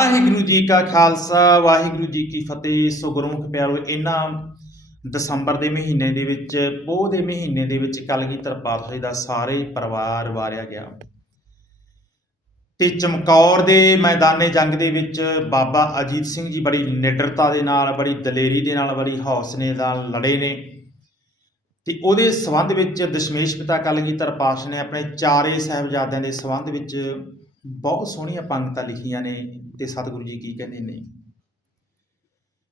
ਵਾਹਿਗੁਰੂ ਜੀ ਕਾ ਖਾਲਸਾ, ਵਾਹਿਗੁਰੂ ਜੀ ਕੀ ਫਤਿਹ। ਸੋ ਗੁਰਮੁਖ ਪਿਆਰੋ, ਇਹਨਾਂ ਦਸੰਬਰ ਦੇ ਮਹੀਨੇ ਦੇ ਵਿੱਚ, ਪੋਹ ਦੇ ਮਹੀਨੇ ਦੇ ਵਿੱਚ ਕਲਗੀਧਰ ਪਾਤਸ਼ਾਹ ਜੀ ਦਾ ਸਾਰੇ ਪਰਿਵਾਰ ਵਾਰਿਆ ਗਿਆ। ਤੇ ਚਮਕੌਰ ਦੇ ਮੈਦਾਨੇ ਜੰਗ ਦੇ ਵਿੱਚ ਬਾਬਾ ਅਜੀਤ ਸਿੰਘ ਜੀ ਬੜੀ ਨਿਡਰਤਾ ਦੇ ਨਾਲ, ਬੜੀ ਦਲੇਰੀ ਦੇ ਨਾਲ, ਬੜੀ ਹੌਸਲੇ ਨਾਲ ਲੜੇ ਨੇ। ਤੇ ਉਹਦੇ ਸਬੰਧ ਵਿੱਚ ਦਸ਼ਮੇਸ਼ ਪਿਤਾ ਕਲਗੀਧਰ ਪਾਤਸ਼ਾਹ ਨੇ ਆਪਣੇ ਚਾਰੇ ਸਾਹਿਬਜ਼ਾਦਿਆਂ ਦੇ ਸਬੰਧ ਵਿੱਚ ਬਹੁਤ ਸੋਹਣੀਆਂ ਪੰਕਤਾਂ ਲਿਖੀਆਂ ਨੇ ਤੇ ਸਤਿਗੁਰੂ ਜੀ ਕੀ ਕਹਿੰਦੇ ਨੇ?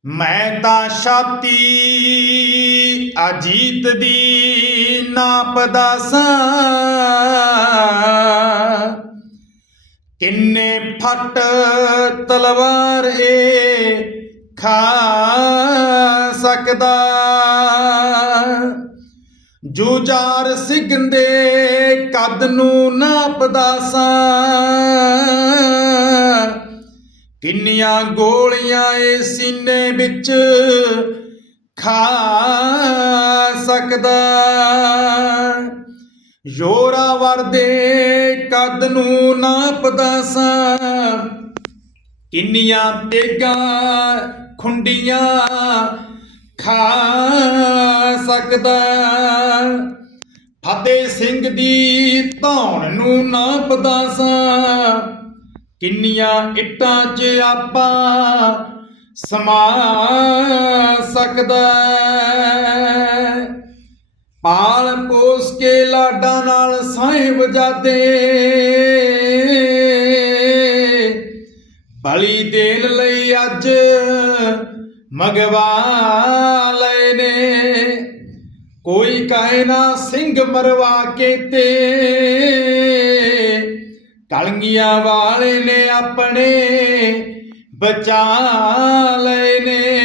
ਮੈਂ ਤਾਂ ਛਾਤੀ ਅਜੀਤ ਦੀ ਨਾਪਦਾ ਸਾਂ ਕਿੰਨੇ ਫਟ ਤਲਵਾਰ ਏ ਖਾ ਸਕਦਾ। ਜੁਜਾਰ ਸਿਗੰਦੇ ਕੱਦ ਨੂੰ ਨਾਪਦਾ ਸਾਂ। ਕਿੰਨੀਆਂ ਗੋਲੀਆਂ ਏ ਸੀਨੇ ਵਿੱਚ ਖਾ ਸਕਦਾ। ਯੋਰਾਵਰ ਦੇ ਕੱਦ ਨੂੰ ਨਾਪਦਾ ਸਾਂ। ਕਿੰਨੀਆਂ ਤੇਗਾਂ ਖੁੰਡੀਆਂ ਖਾ ਸਕਦਾ। ਫਤਿਹ ਸਿੰਘ ਦੀ ਧੌਣ ਨੂੰ ਨਾਪਦਾ ਸਾਂ ਕਿੰਨੀਆਂ ਇੱਟਾਂ 'ਚ ਆਪਾਂ ਸਮਾ ਸਕਦਾ ਪਾਲ ਪੋਸ ਕੇ ਲਾਡਾਂ ਨਾਲ ਸਾਹਿਬ ਜਾਦੇ, ਬਲੀ ਦੇਣ ਲਈ ਅੱਜ ਮਗਵਾ ਲਏ ਨੇ। ਕੋਈ ਕਹੇ ਨਾ ਸਿੰਘ ਮਰਵਾ ਕੇ ਤੇ। ਕਲੰਗੀਆਂ ਵਾਲੇ ਨੇ ਆਪਣੇ ਬਚਾ ਲਏ ਨੇ।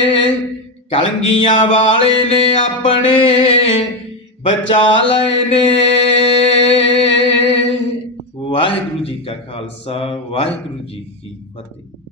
ਕਲੰਗੀਆਂ ਵਾਲੇ ਨੇ ਆਪਣੇ ਬਚਾ ਲਏ ਨੇ। ਵਾਹਿਗੁਰੂ ਜੀ ਕਾ ਖਾਲਸਾ, ਵਾਹਿਗੁਰੂ ਜੀ ਕੀ ਫਤਿਹ।